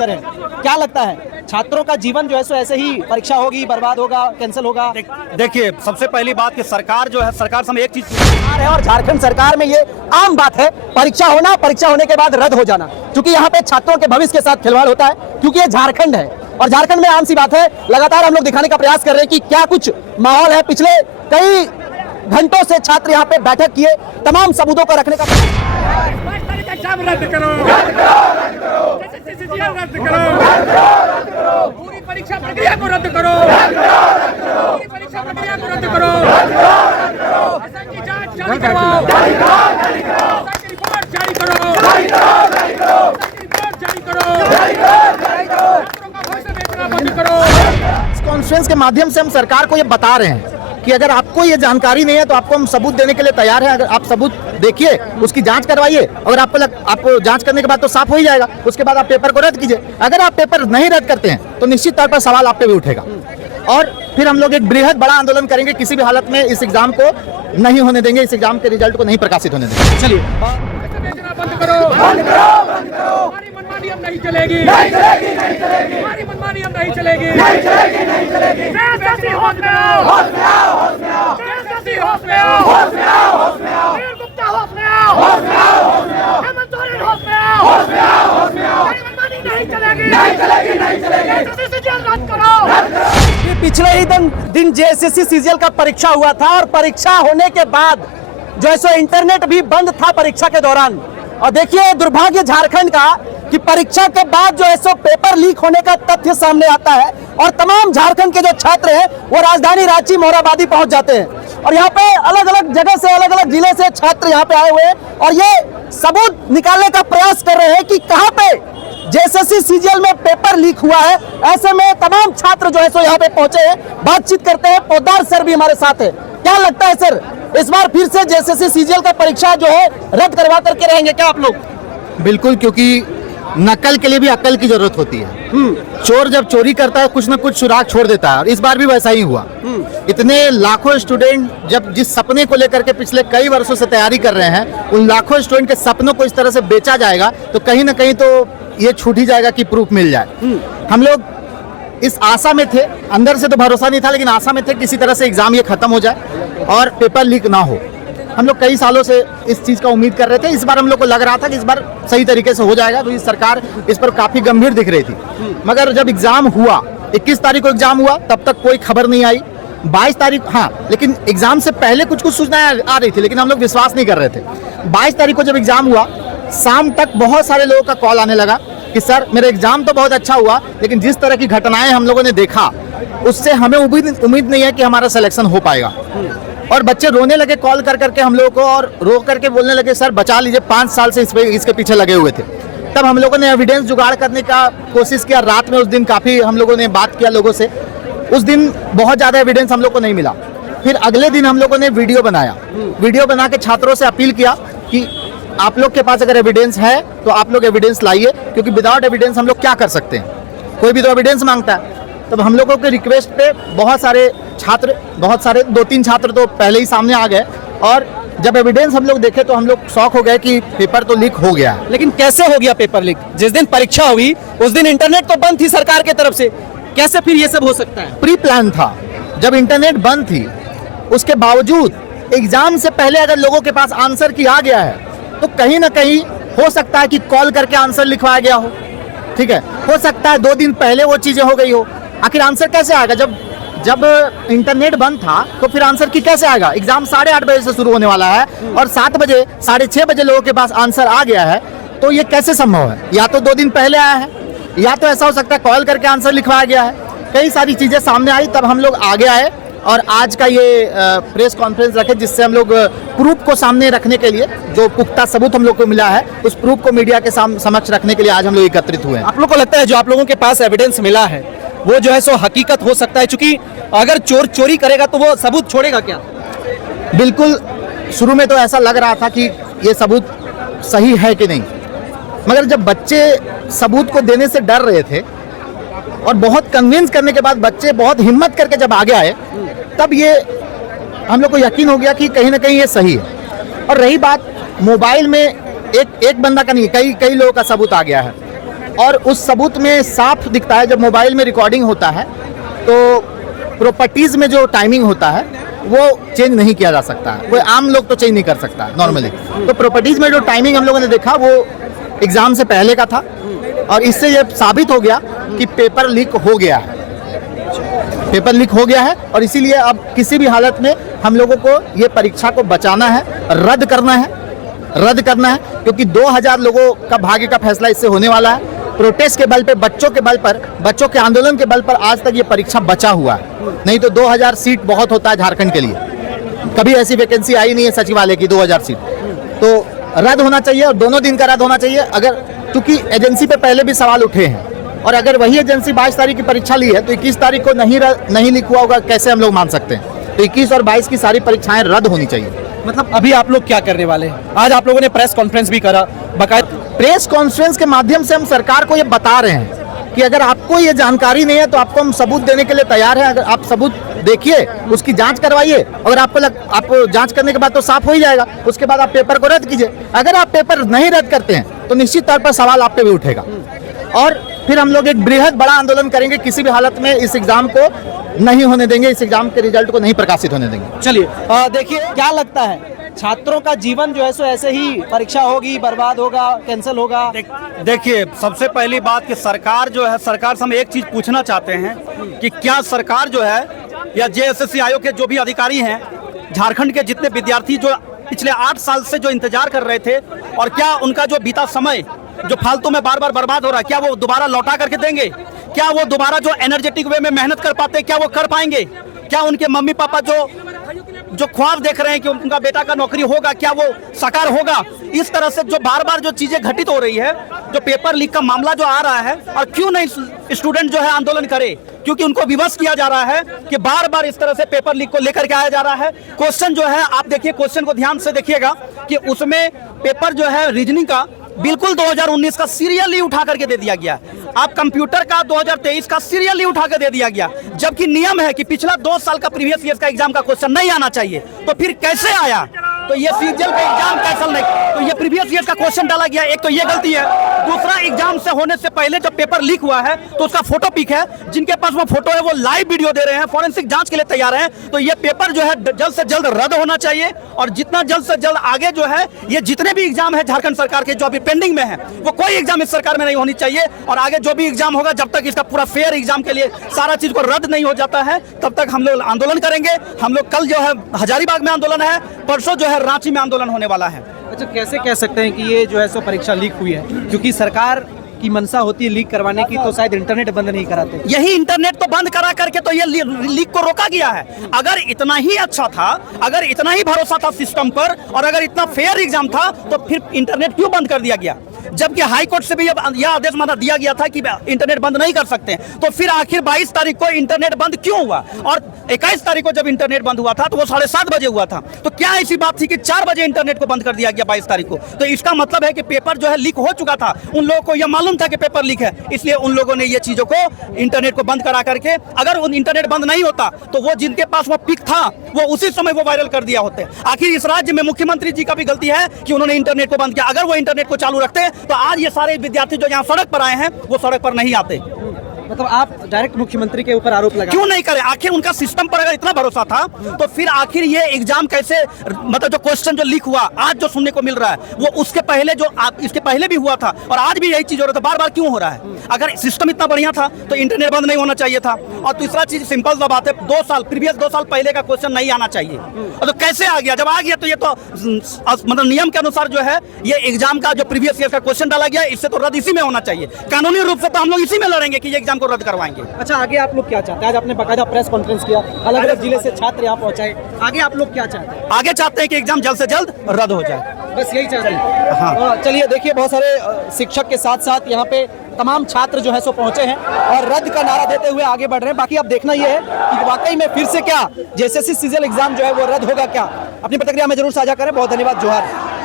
Answer है। क्या लगता है छात्रों का जीवन जो है सो ऐसे ही परीक्षा होगी, बर्बाद होगा, कैंसिल होगा? देखिए, सबसे पहली बात कि सरकार जो है, सरकार से हम एक चीज है और झारखंड सरकार में ये आम बात है, परीक्षा होना, परीक्षा होने के बाद रद्द हो जाना, क्योंकि यहाँ पे छात्रों के भविष्य के साथ खिलवाड़ होता है, क्योंकि ये झारखंड है और झारखंड में आम सी बात है। लगातार हम लोग दिखाने का प्रयास कर रहे हैं कि क्या कुछ माहौल है। पिछले कई घंटों से छात्र यहाँ पे बैठक किए, तमाम सबूतों को रखने का पूरी परीक्षा प्रक्रिया को रद्द करो, पूरी परीक्षा प्रक्रिया को रद्द करो, असम की जांच जारी करवाओ, रिपोर्ट जारी करो, रिपोर्ट जारी करो, छात्रों का भविष्य बेचना बंद करो। इस कॉन्फ्रेंस के माध्यम से हम सरकार को ये बता रहे हैं कि अगर आपको ये जानकारी नहीं है तो आपको हम सबूत देने के लिए तैयार हैं। अगर आप सबूत देखिए, उसकी जांच करवाइए, अगर आपको जांच करने के बाद तो साफ हो ही जाएगा, उसके बाद आप पेपर को रद्द कीजिए। अगर आप पेपर नहीं रद्द करते हैं तो निश्चित तौर पर सवाल आप पे भी उठेगा और फिर हम लोग एक बृहद बड़ा आंदोलन करेंगे। किसी भी हालत में इस एग्जाम को नहीं होने देंगे, इस एग्जाम के रिजल्ट को नहीं प्रकाशित होने देंगे। चलिए बंद करो, बंद करो, बंद करो। हमारी मनमानी अब नहीं चलेगी, नहीं चलेगी, नहीं चलेगी। हमारी मनमानी अब नहीं चलेगी, नहीं चलेगी, नहीं चलेगी। देशवासी होश में आओ, होश में आओ, होश में आओ। देशवासी होश में आओ, होश में आओ, होश में आओ। वीर गुप्ता होश में आओ, होश में आओ, होश में आओ। हेमंत सोरेन होश में आओ, होश में आओ, होश में आओ। हमारी मनमानी नहीं चलेगी, नहीं चलेगी, नहीं चलेगी। देशवासी जेल रद्द करो, रद्द करो। ये पिछले ही दिन जेएसएससी सीजीएल का परीक्षा हुआ था और परीक्षा होने के बाद जो है सो इंटरनेट भी बंद था परीक्षा के दौरान। और देखिए दुर्भाग्य झारखंड का कि परीक्षा के बाद जो है सो पेपर लीक होने का तथ्य सामने आता है और तमाम झारखंड के जो छात्र हैं वो राजधानी रांची मोरहाबादी पहुंच जाते हैं और यहाँ पे अलग अलग जगह से, अलग अलग जिले से छात्र यहाँ पे आए हुए हैं और ये सबूत निकालने का प्रयास कर रहे हैं कि कहाँ पे जेएसएससी सीजीएल में पेपर लीक हुआ है। ऐसे में तमाम छात्र जो है सो यहाँ पे पहुंचे हैं, बातचीत करते हैं। पोद्दार सर भी हमारे साथ है। क्या लगता है सर, इस बार फिर से जेएसएससी सीजीएल का परीक्षा जो है रद्द करवा करके रहेंगे क्या आप लोग? बिल्कुल, क्योंकि नकल के लिए भी अकल की जरूरत होती है। चोर जब चोरी करता है कुछ न कुछ सुराग छोड़ देता है और इस बार भी वैसा ही हुआ। इतने लाखों स्टूडेंट जब जिस सपने को लेकर के पिछले कई वर्षों से तैयारी कर रहे हैं, उन लाखों स्टूडेंट के सपनों को इस तरह से बेचा जाएगा तो कहीं ना कहीं तो ये छूट ही जाएगा कि प्रूफ मिल जाए। हम लोग इस आशा में थे, अंदर से तो भरोसा नहीं था लेकिन आशा में थे किसी तरह से एग्जाम ये खत्म हो जाए और पेपर लीक ना हो। हम लोग कई सालों से इस चीज़ का उम्मीद कर रहे थे। इस बार हम लोग को लग रहा था कि इस बार सही तरीके से हो जाएगा, तो इस सरकार इस पर काफ़ी गंभीर दिख रही थी। मगर जब एग्ज़ाम हुआ, 21 तारीख को एग्ज़ाम हुआ, तब तक कोई खबर नहीं आई। 22 तारीख, हाँ, लेकिन एग्ज़ाम से पहले कुछ सूचनाएं आ रही थी लेकिन हम लोग विश्वास नहीं कर रहे थे। 22 तारीख को जब एग्ज़ाम हुआ, शाम तक बहुत सारे लोगों का कॉल आने लगा कि सर मेरा एग्ज़ाम तो बहुत अच्छा हुआ लेकिन जिस तरह की घटनाएं हम लोगों ने देखा उससे हमें उम्मीद नहीं है कि हमारा सिलेक्शन हो पाएगा। और बच्चे रोने लगे कॉल कर करके हम लोगों को और रो करके बोलने लगे सर बचा लीजिए, 5 साल से इसके पीछे लगे हुए थे। तब हम लोगों ने एविडेंस जुगाड़ करने का कोशिश किया। रात में उस दिन काफ़ी हम लोगों ने बात किया लोगों से। उस दिन बहुत ज़्यादा एविडेंस हम लोग को नहीं मिला। फिर अगले दिन हम लोगों ने वीडियो बनाया। वीडियो बना के छात्रों से अपील किया कि आप लोग के पास अगर एविडेंस है तो आप लोग एविडेंस लाइए, क्योंकि विदाउट एविडेंस हम लोग क्या कर सकते हैं, कोई भी तो एविडेंस मांगता है। तब हम लोगों के रिक्वेस्ट पे बहुत सारे 2-3 छात्र तो पहले ही सामने आ गए और जब एविडेंस हम लोग देखे तो हम लोग शॉक हो गए कि पेपर तो लीक हो गया। लेकिन कैसे हो गया पेपर लीक? जिस दिन परीक्षा हुई उस दिन इंटरनेट तो बंद थी सरकार की तरफ से, कैसे फिर ये सब हो सकता है? प्री प्लान था। जब इंटरनेट बंद थी उसके बावजूद एग्जाम से पहले अगर लोगों के पास आंसर की आ गया है तो कहीं ना कहीं हो सकता है कि कॉल करके आंसर लिखवाया गया हो। ठीक है, हो सकता है 2 दिन पहले वो चीजें हो गई हो। आखिर आंसर कैसे आएगा? जब इंटरनेट बंद था तो फिर आंसर की कैसे आएगा? एग्जाम 8:30 बजे से शुरू होने वाला है और 7 बजे 6:30 बजे लोगों के पास आंसर आ गया है, तो ये कैसे संभव है? या तो 2 दिन पहले आया है या तो ऐसा हो सकता है कॉल करके आंसर लिखवाया गया है। कई सारी चीजें सामने आई, तब हम लोग आगे आए और आज का ये प्रेस कॉन्फ्रेंस रखे जिससे हम लोग प्रूफ को सामने रखने के लिए, जो पुख्ता सबूत हम लोग को मिला है उस प्रूफ को मीडिया के समक्ष रखने के लिए आज हम लोग एकत्रित हुए हैं। आप लोग को लगता है जो आप लोगों के पास एविडेंस मिला है वो जो है सो हकीकत हो सकता है? क्योंकि अगर चोर चोरी करेगा तो वो सबूत छोड़ेगा क्या? बिल्कुल, शुरू में तो ऐसा लग रहा था कि ये सबूत सही है कि नहीं, मगर जब बच्चे सबूत को देने से डर रहे थे और बहुत कन्विंस करने के बाद बच्चे बहुत हिम्मत करके जब आगे आए, तब ये हम लोग को यकीन हो गया कि कहीं ना कहीं ये सही है। और रही बात मोबाइल में एक बंदा का नहीं, कई लोगों का सबूत आ गया है। और उस सबूत में साफ दिखता है, जब मोबाइल में रिकॉर्डिंग होता है तो प्रॉपर्टीज में जो टाइमिंग होता है वो चेंज नहीं किया जा सकता है, वो आम लोग तो चेंज नहीं कर सकता नॉर्मली। तो प्रॉपर्टीज में जो टाइमिंग हम लोगों ने देखा वो एग्जाम से पहले का था, और इससे ये साबित हो गया कि पेपर लीक हो गया है, पेपर लीक हो गया है। और इसीलिए अब किसी भी हालत में हम लोगों को ये परीक्षा को बचाना है, रद्द करना है, क्योंकि 2000 लोगों का भाग्य का फैसला इससे होने वाला है। प्रोटेस्ट के बल पे, बच्चों के आंदोलन के बल पर आज तक ये परीक्षा बचा हुआ है, नहीं तो 2000 सीट बहुत होता है झारखंड के लिए, कभी ऐसी वैकेंसी आई नहीं है सचिवालय की 2000 सीट। तो रद्द होना चाहिए, और दोनों दिन का रद्द होना चाहिए। अगर क्योंकि एजेंसी पे पहले भी सवाल उठे हैं, और अगर वही एजेंसी 22 तारीख की परीक्षा ली है तो 21 तारीख को नहीं लिख हुआ होगा, कैसे हम लोग मान सकते हैं? तो 21 और 22 की सारी परीक्षाएं रद्द होनी चाहिए। मतलब अभी आप लोग क्या करने वाले हैं? आज आप लोगों ने प्रेस कॉन्फ्रेंस भी करा, बाकायदा प्रेस कॉन्फ्रेंस के माध्यम से हम सरकार को ये बता रहे हैं कि अगर आपको ये जानकारी नहीं है तो आपको हम सबूत देने के लिए तैयार हैं। अगर आप सबूत देखिए, उसकी जांच करवाइए, अगर आप जांच करने के बाद तो साफ हो ही जाएगा, उसके बाद आप पेपर को रद्द कीजिए। अगर आप पेपर नहीं रद्द करते हैं तो निश्चित तौर पर सवाल आप पे भी उठेगा, और फिर हम लोग एक बृहद बड़ा आंदोलन करेंगे। किसी भी हालत में इस एग्जाम को नहीं होने देंगे, इस एग्जाम के रिजल्ट को नहीं प्रकाशित होने देंगे। चलिए देखिए, क्या लगता है छात्रों का जीवन जो है सो ऐसे ही परीक्षा होगी, बर्बाद होगा, कैंसिल होगा? देखिए, सबसे पहली बात कि सरकार जो है, सरकार से हम एक चीज पूछना चाहते हैं कि क्या सरकार जो है या जेएसएससी आयोग के जो भी अधिकारी हैं, झारखंड के जितने विद्यार्थी जो पिछले 8 साल से जो इंतजार कर रहे थे, और क्या उनका जो बीता समय जो फालतू में बार बार बर्बाद हो रहा है, क्या वो दोबारा लौटा करके देंगे? क्या वो दोबारा जो एनर्जेटिक वे में मेहनत कर पाते, क्या वो कर पाएंगे? क्या उनके मम्मी पापा जो ख्वाब देख रहे हैं कि उनका बेटा का नौकरी होगा, क्या वो साकार होगा? इस तरह से जो बार बार जो चीजें घटित हो रही है, जो पेपर लीक का मामला जो आ रहा है, और क्यों नहीं स्टूडेंट जो है आंदोलन करे? क्योंकि उनको विवश किया जा रहा है कि बार बार इस तरह से पेपर लीक को लेकर के आया जा रहा है। क्वेश्चन जो है, आप देखिए क्वेश्चन को ध्यान से देखिएगा कि उसमें पेपर जो है रीजनिंग का बिल्कुल 2019 का सीरियली उठा करके दे दिया गया। आप कंप्यूटर का 2023 का सीरियली उठा कर दे दिया गया, जबकि नियम है कि पिछला 2 साल का प्रीवियस ईयर का एग्जाम का क्वेश्चन नहीं आना चाहिए। तो फिर कैसे आया? तो ये सीजीएल का एग्जाम कैंसिल नहीं, तो ये प्रीवियस ईयर का क्वेश्चन डाला गया, एक तो ये गलती है। दूसरा, एग्जाम से होने से पहले जब पेपर लीक हुआ है तो उसका फोटो पिक है, जिनके पास वो फोटो है वो लाइव वीडियो दे रहे हैं, फॉरेंसिक जांच के लिए तैयार हैं। तो ये पेपर जो है जल्द से जल्द रद्द होना चाहिए, और जितना जल्द से जल्द आगे जो है ये जितने भी एग्जाम है झारखंड सरकार के जो अभी पेंडिंग में है, वो कोई एग्जाम इस सरकार में नहीं होनी चाहिए। और आगे जो भी एग्जाम होगा, जब तक इसका पूरा फेयर एग्जाम के लिए सारा चीज को रद्द नहीं हो जाता है, तब तक हम लोग आंदोलन करेंगे। हम लोग कल जो है हजारीबाग में आंदोलन है, परसों जो है रांची में आंदोलन होने वाला है। अच्छा, कैसे कह सकते हैं कि ये जो है सो परीक्षा लीक हुई है? क्योंकि सरकार की मंशा होती है लीक करवाने की, तो शायद इंटरनेट बंद नहीं कराते। यही इंटरनेट तो बंद करा करके तो ये लीक को रोका गया है। अगर इतना ही अच्छा था, अगर इतना ही भरोसा था सिस्टम पर, और अगर इतना फेयर एग्जाम था, तो फिर इंटरनेट क्यों बंद कर दिया गया? जबकि हाई कोर्ट से भी यह आदेश दिया गया था कि इंटरनेट बंद नहीं कर सकते, तो फिर आखिर 22 तारीख को इंटरनेट बंद क्यों हुआ? और 21 तारीख को जब इंटरनेट बंद हुआ था तो वो 7:30 बजे हुआ था। तो क्या ऐसी बात थी कि 4 बजे इंटरनेट को बंद कर दिया गया 22 तारीख को? तो इसका मतलब है कि पेपर जो है लीक हो चुका था। उन लोगों को यह मालूम था कि पेपर लीक है, इसलिए उन लोगों ने ये चीजों को, इंटरनेट को बंद करा करके, अगर उन इंटरनेट बंद नहीं होता तो वो जिनके पास वो पिक था वो उसी समय वो वायरल कर दिया होते। आखिर इस राज्य में मुख्यमंत्री जी का भी गलती है कि उन्होंने इंटरनेट को बंद किया। अगर वो इंटरनेट को चालू रखते तो आज ये सारे विद्यार्थी जो यहाँ सड़क पर आए हैं वो सड़क पर नहीं आते। मतलब आप डायरेक्ट मुख्यमंत्री के ऊपर आरोप लगा, क्यों नहीं करें? आखिर उनका सिस्टम पर अगर इतना भरोसा था तो फिर आखिर ये एग्जाम कैसे, मतलब जो क्वेश्चन जो लीक हुआ आज जो सुनने को मिल रहा है, वो उसके पहले जो इसके पहले भी हुआ था, और आज भी यही चीज हो रहा था, बार बार क्यों हो रहा है? अगर सिस्टम इतना बढ़िया था तो इंटरनेट बंद नहीं होना चाहिए था। और दूसरा चीज सिंपल सा बात है, 2 साल प्रीवियस 2 साल पहले का क्वेश्चन नहीं आना चाहिए। तो कैसे आ गया? जब आ गया तो ये तो मतलब नियम के अनुसार जो है ये एग्जाम का जो प्रीवियस ईयर का क्वेश्चन डाला गया, इससे तो रद्द इसी में होना चाहिए। कानूनी रूप से तो हम लोग इसी में लड़ेंगे कि ये एग्जाम को रद्द करवाएंगे। अच्छा, आगे आप लोग क्या चाहते हैं? आज आपने बाकायदा प्रेस कॉन्फ्रेंस किया, अलग अलग जिले से छात्र यहाँ पहुंचाए, आगे आप लोग क्या चाहते हैं? आगे चाहते हैं कि एग्जाम जल्द से जल्द रद्द हो जाए, बस यही चाहते हैं। हाँ, चलिए देखिए, बहुत सारे शिक्षक के साथ साथ यहाँ पे तमाम छात्र जो है सो पहुंचे हैं और रद्द का नारा देते हुए आगे बढ़ रहे हैं। बाकी अब देखना यह है कि वाकई में फिर से क्या जेएसएससी सीजीएल एग्जाम जो है वो रद्द होगा क्या? अपनी प्रतिक्रिया में जरूर साझा करें। बहुत धन्यवाद। जोहार।